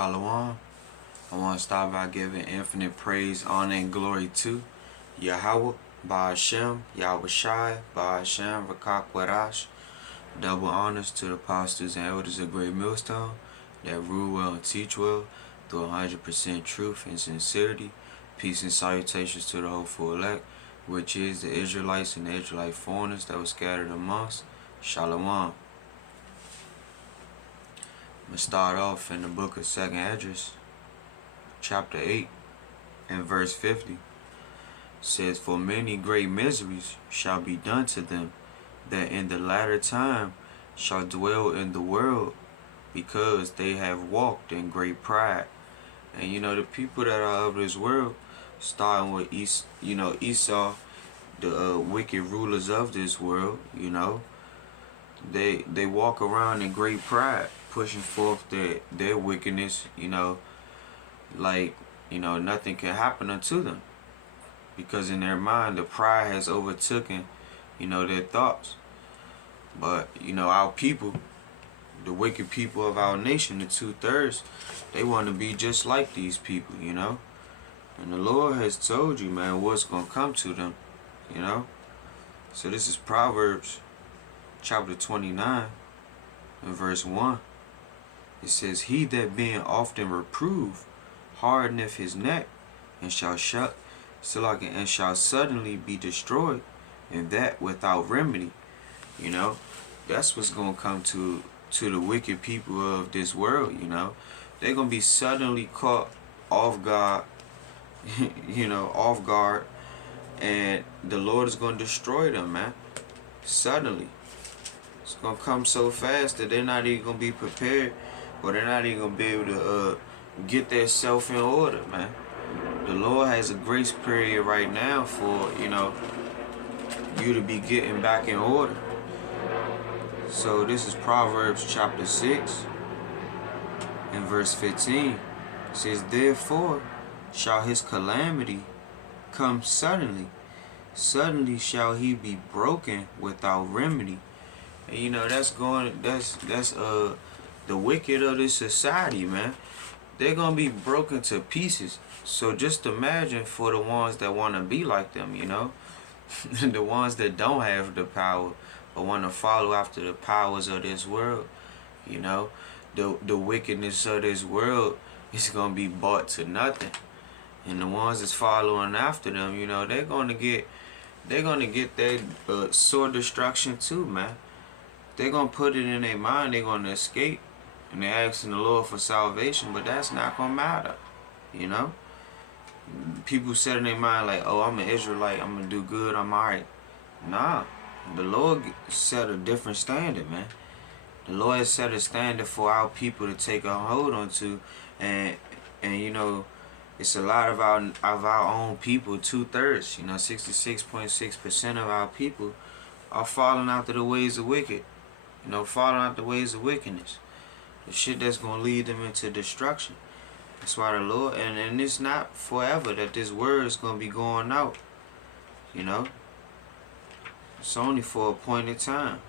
Shalom. I want to start by giving infinite praise, honor, and glory to Yahawah, bahasham, YAHAWASHI, bahasham, qadash. Double honors to the apostles and elders of Great Millstone that rule well and teach well through 100% truth and sincerity. Peace and salutations to the hopeful elect, which is the Israelites and the Israelite foreigners that were scattered amongst. Shalom. I'm going to start off in the book of 2nd Esdras, chapter 8, and verse 50. It says, "For many great miseries shall be done to them that in the latter time shall dwell in the world, because they have walked in great pride." And the people that are of this world, starting with Esau, the wicked rulers of this world, they walk around in great pride, pushing forth their wickedness, like nothing can happen unto them, because in their mind the pride has overtaken their thoughts. But our people, the wicked people of our nation, the 2/3, they want to be just like these people, and the Lord has told you, man, what's gonna come to them, So this is Proverbs chapter 29 and verse 1. It says, "He that being often reproved hardeneth his neck, and shall suddenly be destroyed, and that without remedy." That's what's gonna come to the wicked people of this world. They're gonna be suddenly caught off guard, off guard, and the Lord is gonna destroy them, man. Suddenly. It's gonna come so fast that they're not even gonna be prepared, or they're not even gonna be able to get their self in order, man. The Lord has a grace period right now for you to be getting back in order. So this is Proverbs chapter 6 and verse 15. It says, "Therefore shall his calamity come suddenly, suddenly shall he be broken without remedy." And that's the wicked of this society, man. They're gonna be broken to pieces. So just imagine for the ones that want to be like them, the ones that don't have the power but want to follow after the powers of this world, the wickedness of this world is gonna be brought to nothing. And the ones that's following after them, they're gonna get their sore destruction too, man. They're gonna put it in their mind they're gonna escape, and they're asking the Lord for salvation, but that's not gonna matter. People set in their mind like, "Oh, I'm an Israelite, I'm gonna do good, I'm alright." Nah, the Lord set a different standard, man. The Lord has set a standard for our people to take a hold onto, and it's a lot of our own people, 2/3, 66.6% of our people are falling after the ways of wicked, falling after the ways of wickedness, the shit that's gonna lead them into destruction. That's why the Lord, and it's not forever that this word is gonna be going out, It's only for a point in time.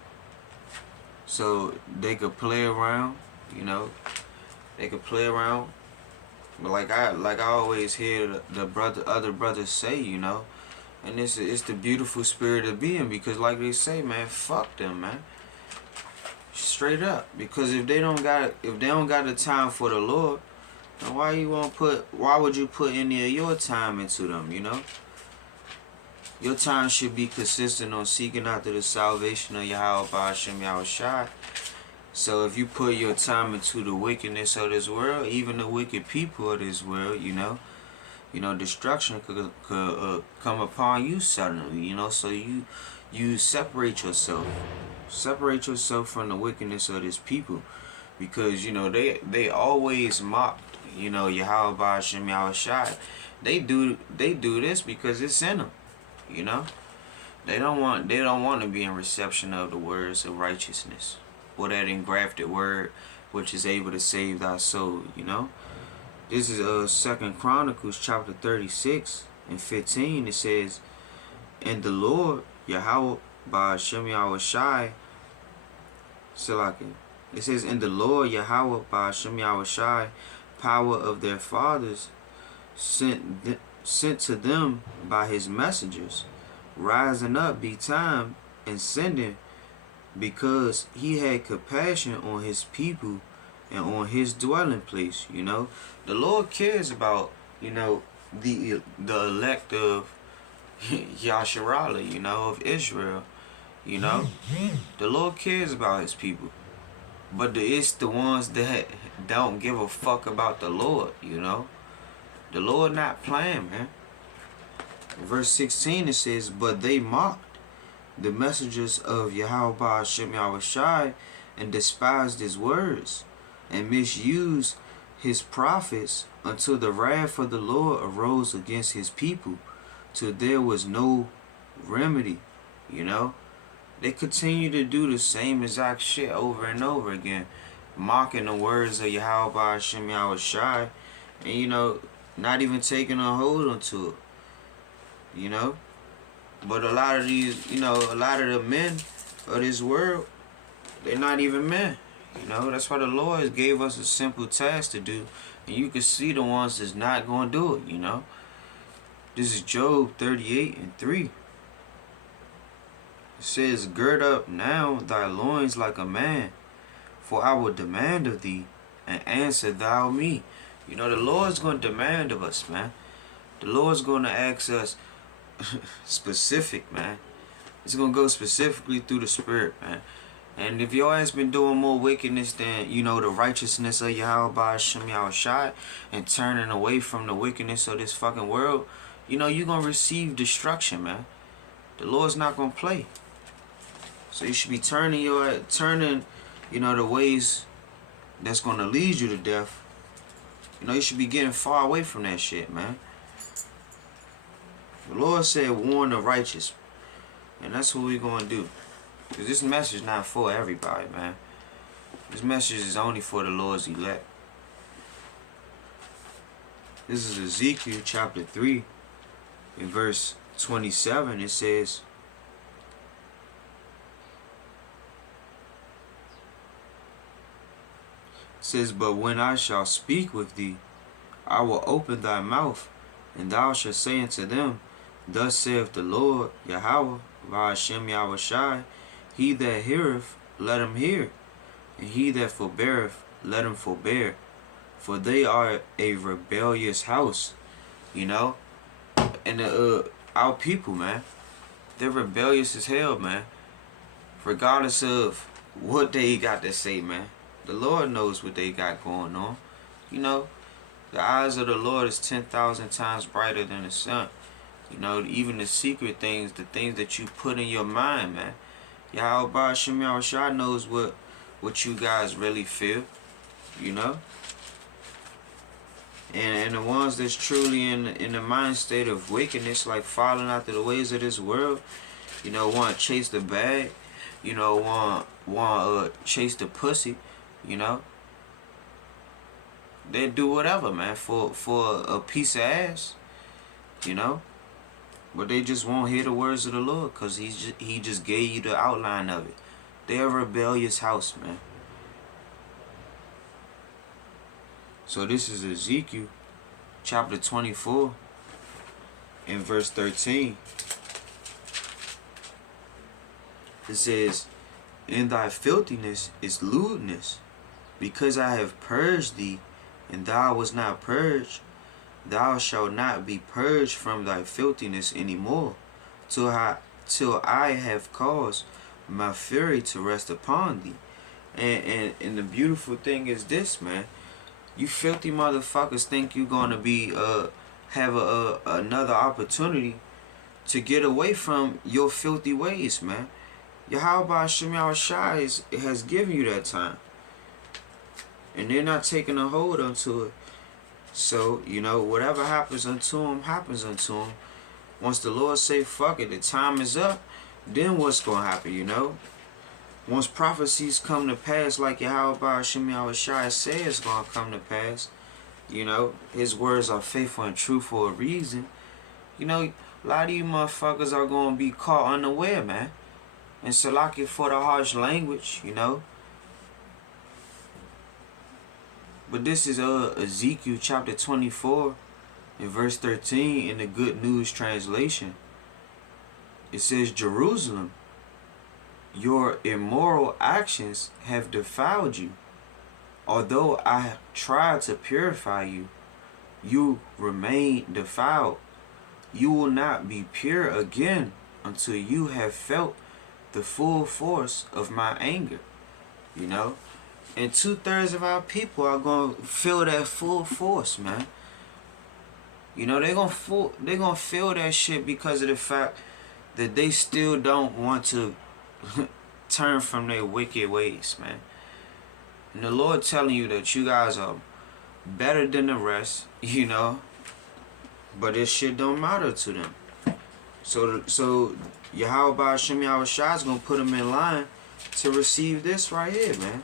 So they could play around, they could play around. But like I always hear other brothers say, and it's the beautiful spirit of being, because like they say, man, fuck them, man. Straight up. Because if they don't got the time for the Lord, then why would you put any of your time into them, Your time should be consistent on seeking after the salvation of Yahawah, bahasham, YAHAWASHI. So if you put your time into the wickedness of this world, even the wicked people of this world, destruction could come upon you suddenly, So you separate yourself from the wickedness of this people, because they always mocked Yahawah, bahasham, YAHAWASHI. They do this because it's in them. They don't want to be in reception of the words of righteousness, or that engrafted word which is able to save thy soul. This is 2nd Chronicles chapter 36 and 15. It says, "And the Lord Yahawah, bahasham, YAHAWASHI, It says, "And the Lord Yahawah, bahasham, YAHAWASHI, power of their fathers sent to them by his messengers, rising up betime and sending, because he had compassion on his people and on his dwelling place. You know, the Lord cares about, you know, the elect of Yasharala, you know, of Israel. You know, the Lord cares about his people, but it's the ones that don't give a fuck about the Lord. You know, the Lord not playing, man. Verse 16 it says, but they mocked the messengers of YAHAWASHI and despised his words and misused his prophets until the wrath of the Lord arose against his people, till there was no remedy. You know, they continue to do the same exact shit over and over again, mocking the words of YAHAWASHI, and, you know, not even taking a hold onto it. You know, but a lot of these, you know, a lot of the men of this world, they're not even men. You know, that's why the Lord gave us a simple task to do, and you can see the ones that's not going to do it. You know, this is Job 38:3. It says, gird up now thy loins like a man, for I will demand of thee, and answer thou me. You know, the Lord's going to demand of us, man. The Lord's going to ask us specific, man. It's going to go specifically through the Spirit, man. And if your ass been doing more wickedness than, you know, the righteousness of YAHAWASHI and turning away from the wickedness of this fucking world, you know, you're going to receive destruction, man. The Lord's not going to play. So you should be turning, you know, the ways that's going to lead you to death. You know, you should be getting far away from that shit, man. The Lord said, warn the righteous. And that's what we're going to do. Because this message is not for everybody, man. This message is only for the Lord's elect. This is Ezekiel chapter 3. In verse 27, it says, but when I shall speak with thee, I will open thy mouth, and thou shalt say unto them, thus saith the Lord, Yahweh, bahasham Yahawashi, he that heareth, let him hear, and he that forbeareth, let him forbear, for they are a rebellious house. You know, and our people, man, they're rebellious as hell, man. Regardless of what they got to say, man, the Lord knows what they got going on. You know, the eyes of the Lord is 10,000 times brighter than the sun. You know, even the secret things, the things that you put in your mind, man. YAHAWASHI knows what you guys really feel, you know. And the ones that's truly in the mind state of wickedness, like following after the ways of this world, you know, want to chase the bag, you know, want chase the pussy, you know. They do whatever, man, for a piece of ass, you know. But they just won't hear the words of the Lord, because he just gave you the outline of it. They're a rebellious house, man. So this is Ezekiel chapter 24 and verse 13. It says, in thy filthiness is lewdness, because I have purged thee, and thou wast not purged. Thou shalt not be purged from thy filthiness any more, till I have caused my fury to rest upon thee. And the beautiful thing is this, man. You filthy motherfuckers think you're gonna be have another opportunity to get away from your filthy ways, man. YAHAWASHI has given you that time, and they're not taking a hold onto it. So, you know, whatever happens unto him, happens unto him. Once the Lord say, fuck it, the time is up, then what's going to happen, you know? Once prophecies come to pass, like YAHAWASHI says it's going to come to pass, you know, his words are faithful and true for a reason. You know, a lot of you motherfuckers are going to be caught unaware, man. And Salaki for the harsh language, you know. But this is Ezekiel chapter 24 and verse 13 in the Good News translation. It says, Jerusalem, your immoral actions have defiled you. Although I have tried to purify you, you remain defiled. You will not be pure again until you have felt the full force of my anger. You know? And 2/3 of our people are going to feel that full force, man. You know, they're gonna feel that shit because of the fact that they still don't want to turn from their wicked ways, man. And the Lord telling you that you guys are better than the rest, you know, but this shit don't matter to them. So Yahweh bahasham YAHAWASHI is gonna put them in line to receive this right here, man.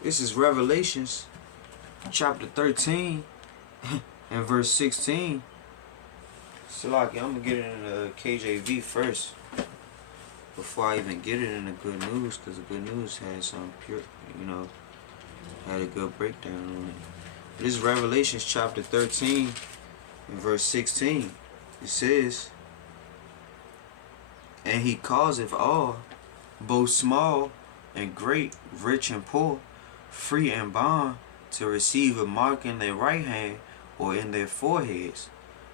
This is Revelations chapter 13 and verse 16. So like, I'm gonna get it in the KJV first before I even get it in the Good News, because the Good News had some pure, you know, had a good breakdown on it. This is Revelations chapter 13 and verse 16. It says, and he causeth all, both small and great, rich and poor, free and bond, to receive a mark in their right hand or in their foreheads,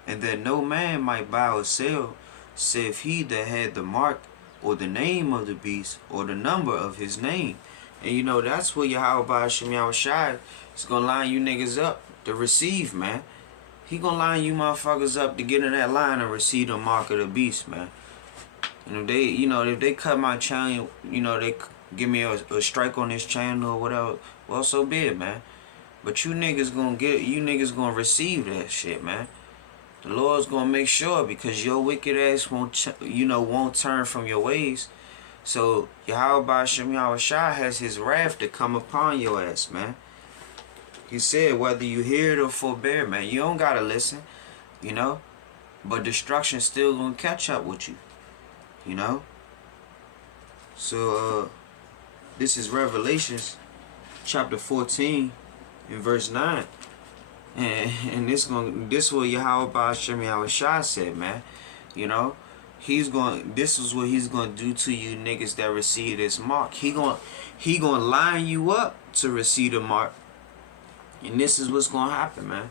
and that no man might buy or sell, save he that had the mark or the name of the beast or the number of his name. And you know, that's what Yahweh bahasham YAHAWASHI is gonna line you niggas up to receive, man. He gonna line you motherfuckers up to get in that line and receive the mark of the beast, man. And if they, you know, if they cut my channel, you know, they give me a strike on this channel or whatever, well, so be it, man. But you niggas gonna receive that shit, man. The Lord's gonna make sure, because your wicked ass won't turn from your ways. So Yahweh bahasham YAHAWASHI has his wrath to come upon your ass, man. He said, whether you hear it or forbear, man, you don't gotta listen, you know. But destruction's still gonna catch up with you, you know. So this is Revelations chapter 14 and verse 9. And this what Yahweh bahasham YAHAWASHI said, man. You know, this is what he's gonna do to you niggas that receive this mark. He gonna line you up to receive the mark. And this is what's gonna happen, man.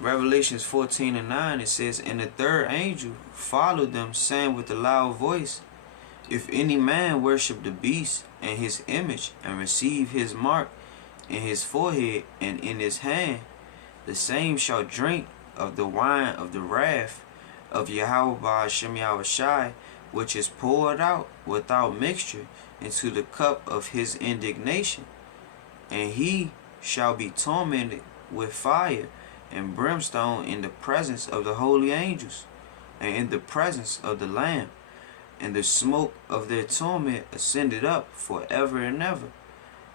Revelations 14 and 9, it says, and the third angel followed them, saying with a loud voice, if any man worship the beast and his image, and receive his mark in his forehead and in his hand, the same shall drink of the wine of the wrath of Yahweh bahasham YAHAWASHI, which is poured out without mixture into the cup of his indignation. And he shall be tormented with fire and brimstone in the presence of the holy angels, and in the presence of the Lamb. And the smoke of their torment ascended up forever and ever.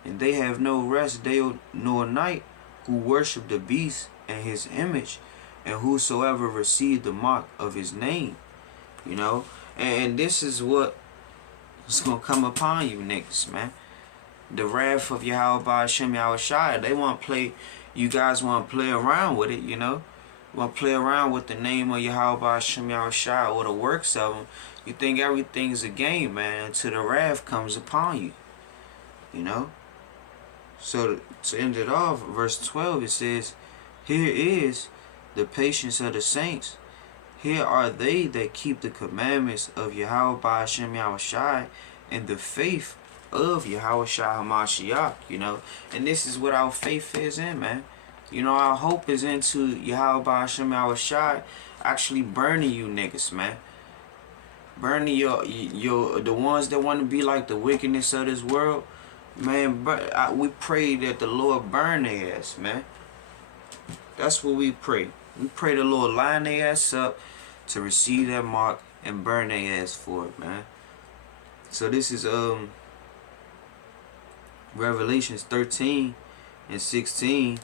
And they have no rest day nor night, who worship the beast and his image, and whosoever received the mark of his name. You know, and this is what is gonna come upon you niggas, man. The wrath of Yahweh bahasham YAHAWASHI. They want to play, you guys want to play around with it, you know. You want to play around with the name of Yahweh bahasham YAHAWASHI or the works of him. You think everything's a game, man, until the wrath comes upon you, you know. So to end it off, verse 12, it says, here is the patience of the saints. Here are they that keep the commandments of Yahweh bahasham YAHAWASHI and the faith of Yahawashi HaMashiach, you know. And this is what our faith is in, man. You know, our hope is into Yahweh bahasham YAHAWASHI actually burning you niggas, man. Burning the ones that want to be like the wickedness of this world, man. But we pray that the Lord burn their ass, man. That's what we pray. We pray the Lord line their ass up to receive that mark and burn their ass for it, man. So this is Revelations 13 and 16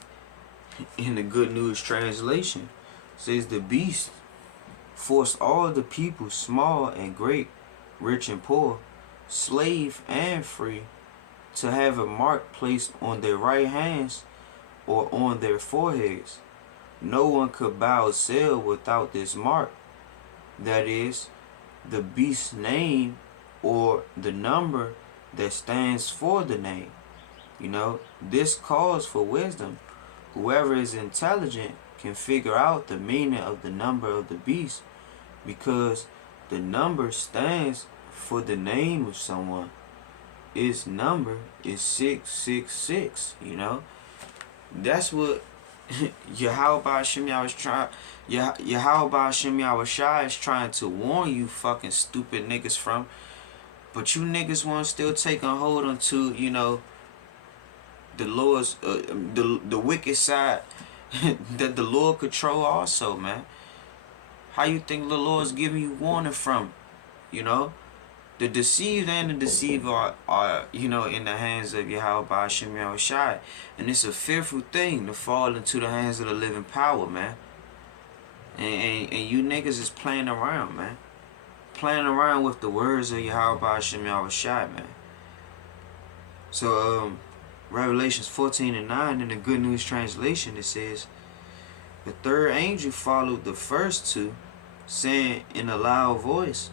in the Good News translation. It says, the beast forced all the people, small and great, rich and poor, slave and free, to have a mark placed on their right hands or on their foreheads. No one could buy or sell without this mark, that is, the beast's name or the number that stands for the name. You know, this calls for wisdom. Whoever is intelligent can figure out the meaning of the number of the beast, because the number stands for the name of someone. Its number is 666, you know. That's what YAHAWASHI is trying to warn you fucking stupid niggas from. But you niggas want to still take a hold onto, you know, the Lord's, the wicked side that the Lord control also, man. How you think the Lord's giving you warning from? You know, the deceived and the deceiver are you know, in the hands of YAHAWASHI. And it's a fearful thing to fall into the hands of the living power, man. And you niggas is playing around, man. Playing around with the words of YAHAWASHI, man. So, Revelations 14:9 in the Good News Translation, it says, the third angel followed the first two, saying in a loud voice,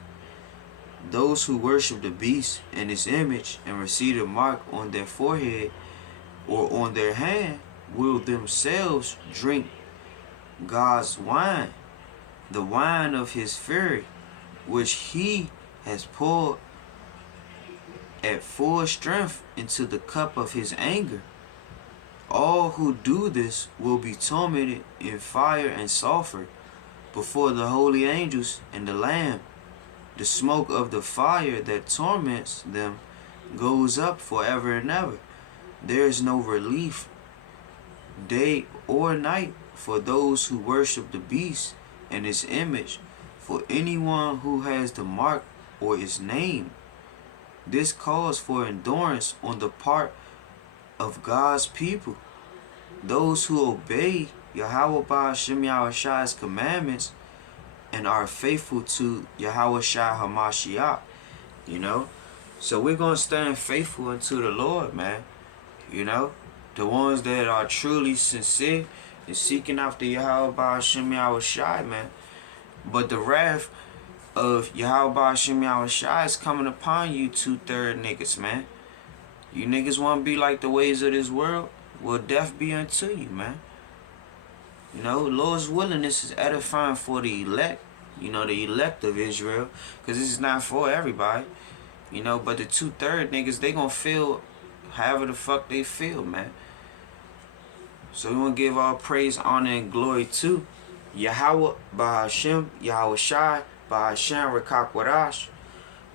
those who worship the beast and his image and receive a mark on their forehead or on their hand will themselves drink God's wine, the wine of his fury, which he has poured at full strength into the cup of his anger. All who do this will be tormented in fire and sulfur before the holy angels and the Lamb. The smoke of the fire that torments them goes up forever and ever. There is no relief, day or night, for those who worship the beast and his image, for anyone who has the mark or his name. This calls for endurance on the part of God's people, those who obey YAHAWASHI's commandments and are faithful to YAHAWASHI HaMashiach, you know. So we're going to stand faithful unto the Lord, man. You know, the ones that are truly sincere and seeking after YAHAWASHI, man. But the wrath of YAHAWASHI is coming upon you 2/3 niggas, man. You niggas want to be like the ways of this world? Well, death be unto you, man. You know, Lord's willingness is edifying for the elect. You know, the elect of Israel. Because this is not for everybody. You know, but the 2/3 niggas, they gonna feel however the fuck they feel, man. So we want to give all praise, honor, and glory to Yahweh, bahasham, Yahawashi, bahasham, qadash.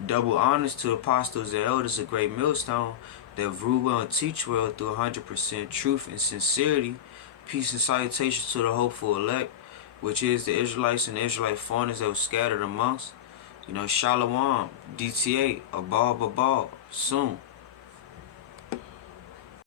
Double honors to apostles and elders of Great Millstone that rule well and teach well through 100% truth and sincerity. Peace and salutations to the hopeful elect, which is the Israelites and the Israelite foreigners that were scattered amongst. You know, Shalom, DTA, Abal, soon.